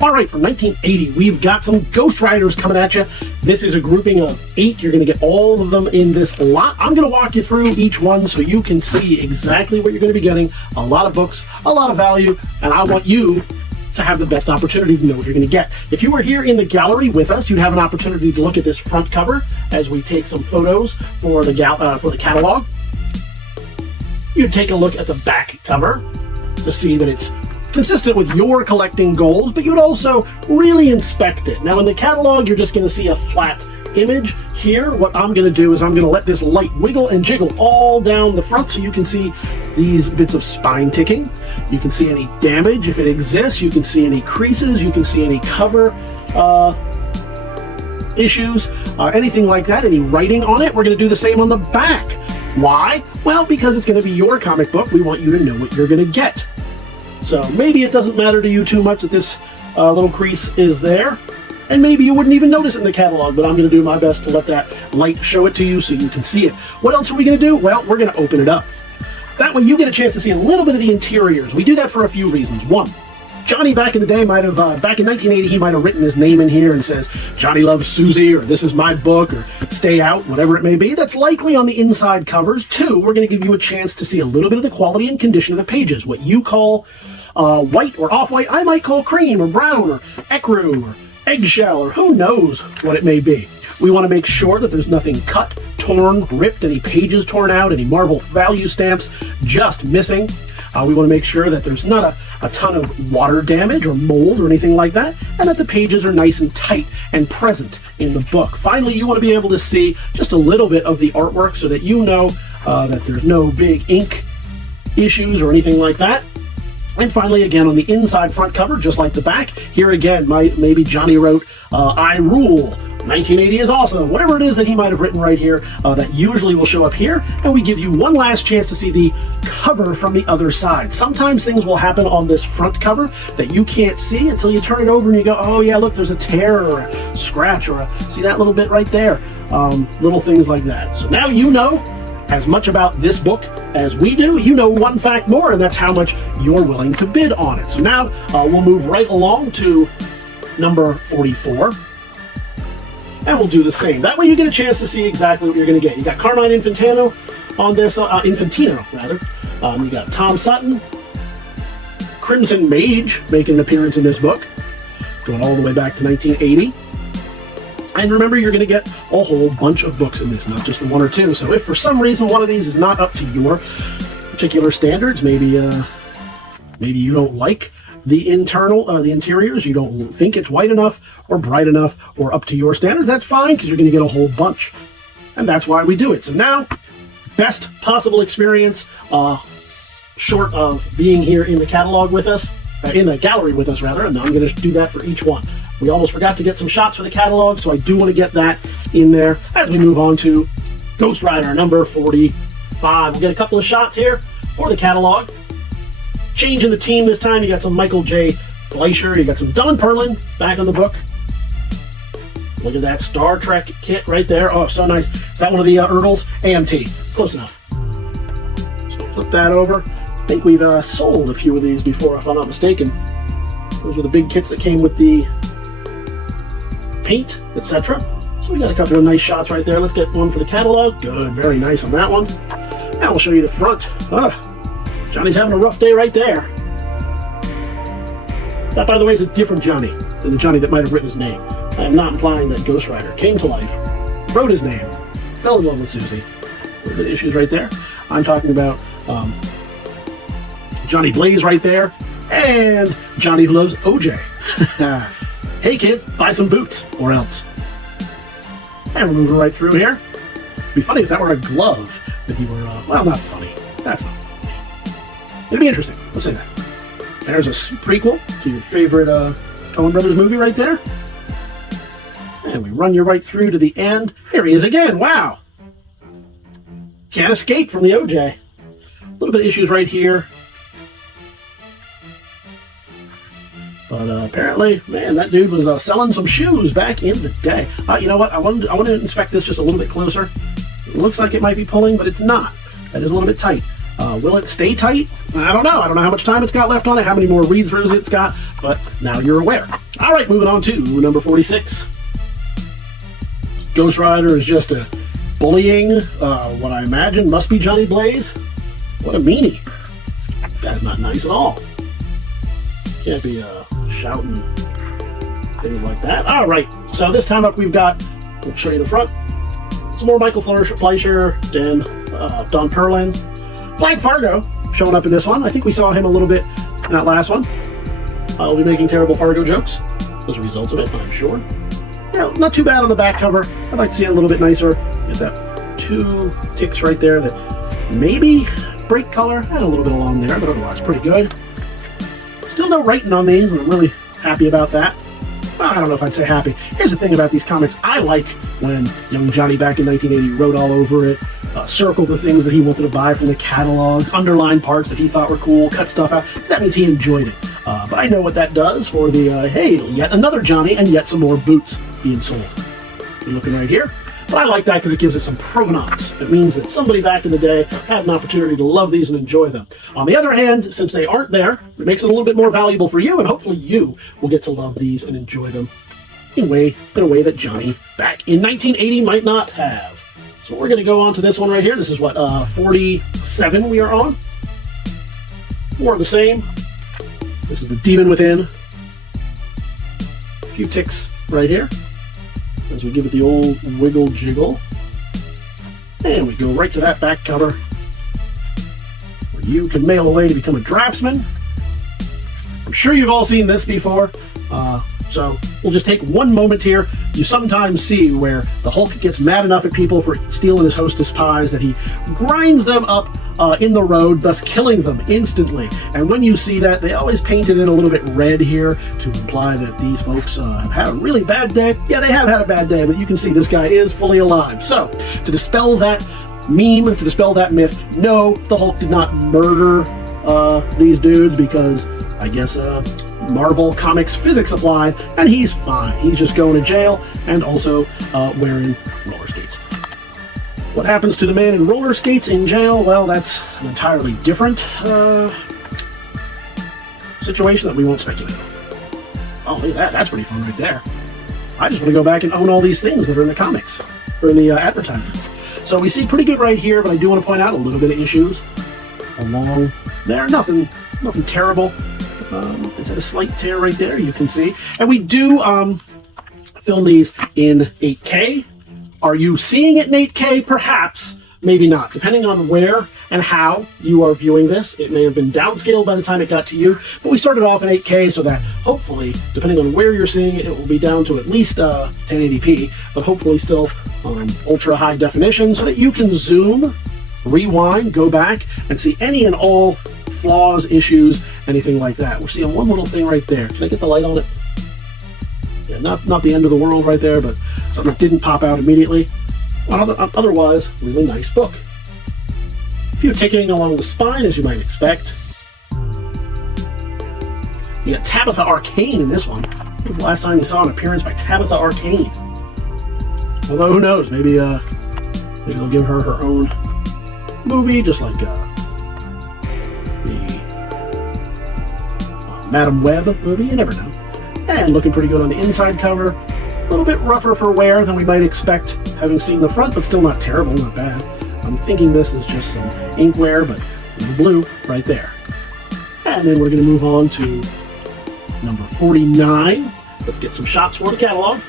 All right, from 1980, we've got some Ghost Riders coming at you. This is a grouping of 8. You're going to get all of them in this lot. I'm going to walk you through each one so you can see exactly what you're going to be getting. A lot of books, a lot of value, and I want you to have the best opportunity to know what you're going to get. If you were here in the gallery with us, you'd have an opportunity to look at this front cover as we take some photos for the catalog. You'd take a look at the back cover to see that it's consistent with your collecting goals, but you'd also really inspect it. Now in the catalog, you're just going to see a flat image. Here, what I'm going to do is I'm going to let this light wiggle and jiggle all down the front so you can see these bits of spine ticking. You can see any damage if it exists. You can see any creases. You can see any cover issues, anything like that, any writing on it. We're going to do the same on the back. Why? Well, because it's going to be your comic book. We want you to know what you're going to get. So maybe it doesn't matter to you too much that this little crease is there, and maybe you wouldn't even notice it in the catalog, but I'm going to do my best to let that light show it to you so you can see it. What else are we going to do? Well, we're going to open it up. That way you get a chance to see a little bit of the interiors. We do that for a few reasons. One, Johnny back in the day might have, back in 1980, he might have written his name in here and says, Johnny loves Susie, or this is my book, or stay out, whatever it may be. That's likely on the inside covers. Two, we're going to give you a chance to see a little bit of the quality and condition of the pages. What you call white or off-white, I might call cream or brown or ecru or eggshell, or who knows what it may be. We want to make sure that there's nothing cut, torn, ripped, any pages torn out, any Marvel value stamps just missing. We want to make sure that there's not a ton of water damage or mold or anything like that, and that the pages are nice and tight and present in the book. Finally, you want to be able to see just a little bit of the artwork so that you know that there's no big ink issues or anything like that. And finally, again, on the inside front cover, just like the back, here again, maybe Johnny wrote, I rule, 1980 is awesome, whatever it is that he might have written right here, that usually will show up here, and we give you one last chance to see the cover from the other side. Sometimes things will happen on this front cover that you can't see until you turn it over and you go, oh yeah, look, there's a tear or a scratch or see that little bit right there, little things like that. So now you know as much about this book as we do. You know one fact more, and that's how much you're willing to bid on it. So now we'll move right along to number 44, and we'll do the same. That way you get a chance to see exactly what you're going to get. You got Carmine Infantino on this, Infantino rather. You got Tom Sutton, Crimson Mage making an appearance in this book, going all the way back to 1980. And remember, you're going to get a whole bunch of books in this, not just the one or two. So if for some reason one of these is not up to your particular standards, maybe you don't like the interiors, you don't think it's white enough or bright enough or up to your standards, that's fine, because you're going to get a whole bunch. And that's why we do it. So now, best possible experience, short of being here in the catalog with us, in the gallery with us rather, and I'm going to do that for each one. We almost forgot to get some shots for the catalog, so I do want to get that in there as we move on to Ghost Rider number 45. We'll get a couple of shots here for the catalog. Changing the team this time, you got some Michael J. Fleischer, you got some Don Perlin back on the book. Look at that Star Trek kit right there. Oh, so nice. Is that one of the Erdls? AMT. Close enough. So flip that over. I think we've sold a few of these before, if I'm not mistaken. Those were the big kits that came with the paint, etc. So we got a couple of nice shots right there. Let's get one for the catalog. Good, very nice on that one. Now we'll show you the front. Johnny's having a rough day right there. That, by the way, is a different Johnny than the Johnny that might have written his name. I am not implying that Ghost Rider came to life, wrote his name, fell in love with Susie. A little bit of issues right there. I'm talking about Johnny Blaze right there, and Johnny who loves OJ. Hey kids, buy some boots, or else. And we're moving right through here. It'd be funny if that were a glove that you were, well, not funny. That's not funny. It'd be interesting, let's say that. There's a prequel to your favorite Coen Brothers movie right there. And we run you right through to the end. Here he is again, wow. Can't escape from the OJ. A little bit of issues right here. But apparently, man, that dude was selling some shoes back in the day. You know what? I want to inspect this just a little bit closer. It looks like it might be pulling, but it's not. That is a little bit tight. Will it stay tight? I don't know. I don't know how much time it's got left on it, how many more read-throughs it's got, but now you're aware. All right, moving on to number 46. Ghost Rider is just bullying what I imagine must be Johnny Blaze. What a meanie. Guy's not nice at all. Can't be shouting things like that. All right, so this time up we've got, we'll show you the front, some more Michael Fleischer and Don Perlin. Flag Fargo showing up in this one. I think we saw him a little bit in that last one. I'll be making terrible Fargo jokes as a result of it, I'm sure. Yeah, not too bad on the back cover. I'd like to see it a little bit nicer. Get that 2 ticks right there that maybe break color. And a little bit along there, but otherwise pretty good. Still no writing on these, and I'm really happy about that. Well, I don't know if I'd say happy. Here's the thing about these comics. I like when young Johnny back in 1980 wrote all over it, circled the things that he wanted to buy from the catalog, underlined parts that he thought were cool, cut stuff out. That means he enjoyed it. But I know what that does for the, hey, yet another Johnny and yet some more boots being sold. You're looking right here. But I like that because it gives it some provenance. It means that somebody back in the day had an opportunity to love these and enjoy them. On the other hand, since they aren't there, it makes it a little bit more valuable for you, and hopefully you will get to love these and enjoy them in a way that Johnny back in 1980 might not have. So we're going to go on to this one right here. This is what, 47 we are on. More of the same. This is the Demon Within. A few ticks right here as we give it the old wiggle jiggle. And we go right to that back cover where you can mail away to become a draftsman. I'm sure you've all seen this before. So we'll just take one moment here. You sometimes see where the Hulk gets mad enough at people for stealing his Hostess pies that he grinds them up in the road, thus killing them instantly. And when you see that, they always paint it in a little bit red here to imply that these folks have had a really bad day. Yeah, they have had a bad day, but you can see this guy is fully alive. So to dispel that meme, to dispel that myth, no, the Hulk did not murder these dudes because I guess Marvel Comics physics applied, and he's fine. He's just going to jail and also wearing roller skates. What happens to the man in roller skates in jail? Well, that's an entirely different situation that we won't speculate on. Oh, look at that. That's pretty fun right there. I just want to go back and own all these things that are in the comics, or in the advertisements. So we see pretty good right here, but I do want to point out a little bit of issues along there. Nothing terrible. There's a slight tear right there, you can see. And we do film these in 8K. Are you seeing it in 8K? Perhaps, maybe not. Depending on where and how you are viewing this, it may have been downscaled by the time it got to you. But we started off in 8K so that hopefully, depending on where you're seeing it, it will be down to at least 1080p, but hopefully still ultra high definition so that you can zoom, rewind, go back, and see any and all flaws, issues, anything like that. We're seeing one little thing right there. Can I get the light on it? Yeah, not the end of the world right there, but something that didn't pop out immediately. Well, otherwise, really nice book. A few ticking along the spine, as you might expect. You got Tabitha Arcane in this one. When was the last time you saw an appearance by Tabitha Arcane? Although, who knows? Maybe they'll give her her own movie, just like the Madam Web movie. You never know. And looking pretty good on the inside cover. A little bit rougher for wear than we might expect, having seen the front, but still not terrible, not bad. I'm thinking this is just some inkware, but a little blue right there. And then we're going to move on to number 49. Let's get some shots for the catalog.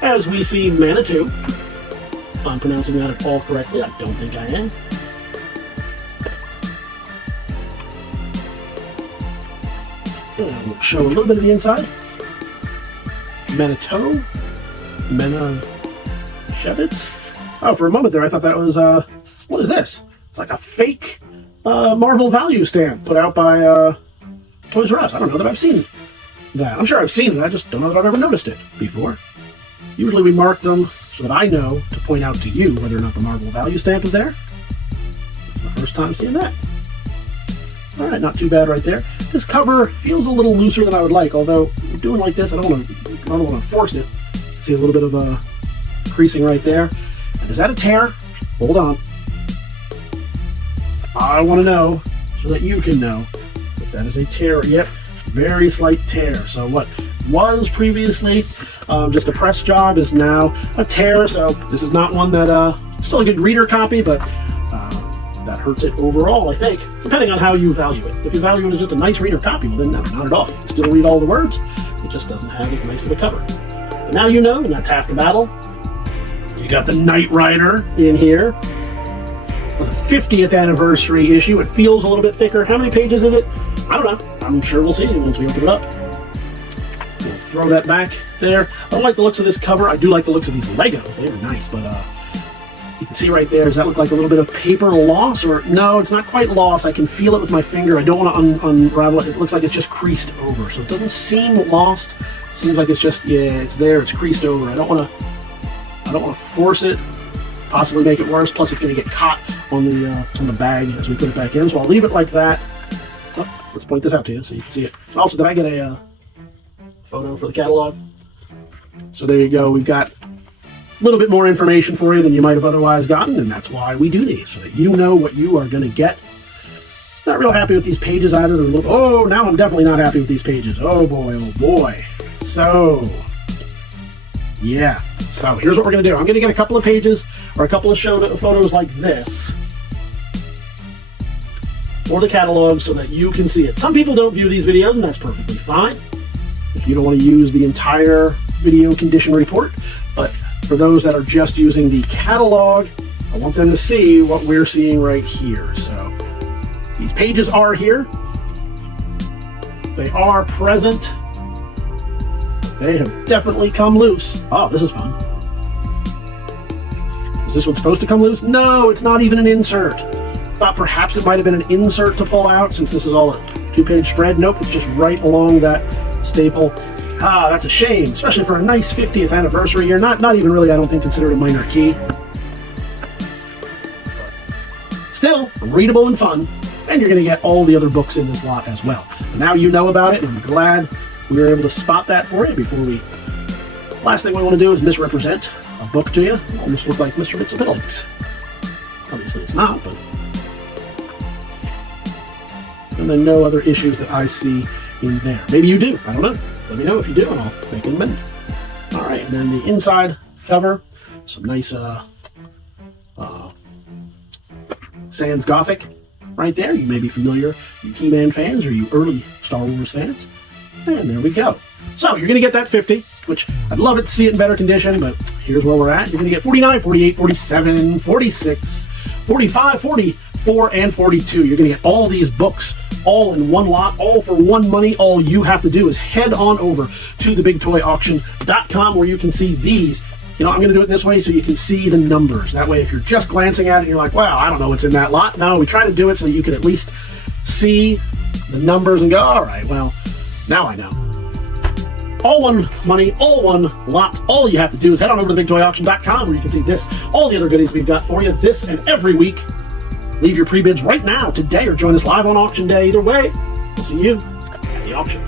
As we see Manitou. If I'm pronouncing that at all correctly, I don't think I am. And we'll show a little bit of the inside. Manitou? Menashevitz? Oh, for a moment there, I thought that was, what is this? It's like a fake Marvel value stamp put out by Toys R Us. I don't know that I've seen that. I'm sure I've seen it, I just don't know that I've ever noticed it before. Usually we mark them so that I know to point out to you whether or not the Marvel value stamp is there. It's my first time seeing that. Alright, not too bad right there. This cover feels a little looser than I would like, although doing like this, I don't want to force it. See a little bit of creasing right there. And is that a tear? Hold on. I want to know so that you can know if that is a tear. Yep, very slight tear. So what? was previously just a press job is now a tear. So this is not one that still a good reader copy, but that hurts it overall, I think, depending on how you value it. If you value it as just a nice reader copy, well then no, not at all. You can still read all the words. It just doesn't have as nice of a cover. But now you know, and that's half the battle. You got the Knight Rider in here. For the 50th anniversary issue, it feels a little bit thicker. How many pages is it? I don't know. I'm sure we'll see once we open it up. We'll throw that back there. I don't like the looks of this cover. I do like the looks of these Legos. They're nice, but you can see right there, does that look like a little bit of paper loss? Or no, it's not quite loss. I can feel it with my finger. I don't want to unravel it. It looks like it's just creased over. So it doesn't seem lost. It seems like it's just, yeah, it's there. It's creased over. I don't want to force it, possibly make it worse. Plus, it's going to get caught on the bag as we put it back in. So I'll leave it like that. Oh, let's point this out to you so you can see it. Also, did I get a photo for the catalog? So there you go. We've got a little bit more information for you than you might have otherwise gotten, and that's why we do these, so that you know what you are going to get. Not real happy with these pages either. Oh, now I'm definitely not happy with these pages. Oh boy, oh boy. So, yeah. So here's what we're going to do. I'm going to get a couple of pages or a couple of photos like this for the catalog so that you can see it. Some people don't view these videos, and that's perfectly fine. If you don't want to use the entire video condition report, but for those that are just using the catalog, I want them to see what we're seeing right here. So these pages are here. They are present. They have definitely come loose. Oh, this is fun. Is this one supposed to come loose? No, it's not even an insert. Thought perhaps it might have been an insert to pull out since this is all a 2-page spread. Nope, it's just right along that staple. Ah, that's a shame, especially for a nice 50th anniversary year. Not even really, I don't think, considered a minor key. Still, readable and fun, and you're going to get all the other books in this lot as well. But now you know about it, and I'm glad we were able to spot that for you before we... Last thing we want to do is misrepresent a book to you. It almost look like Mr. Mixabilities. Obviously it's not, but... And then no other issues that I see in there. Maybe you do, I don't know. Let me know if you do, and I'll make an amendment. All right, and then the inside cover, some nice Sans Gothic right there. You may be familiar, you He-Man fans or you early Star Wars fans. And there we go. So you're going to get that 50, which I'd love it to see it in better condition, but here's where we're at. You're going to get 49, 48, 47, 46, 45, 44, and 42. You're going to get all these books all in one lot, all for one money. All you have to do is head on over to TheBigToyAuction.com where you can see these. You know, I'm going to do it this way so you can see the numbers. That way, if you're just glancing at it, you're like, wow, I don't know what's in that lot. No, we try to do it so you can at least see the numbers and go, all right, well, now I know. All one money, all one lot. All you have to do is head on over to TheBigToyAuction.com where you can see this, all the other goodies we've got for you this and every week. Leave your pre-bids right now, today, or join us live on auction day. Either way, we'll see you at the auction.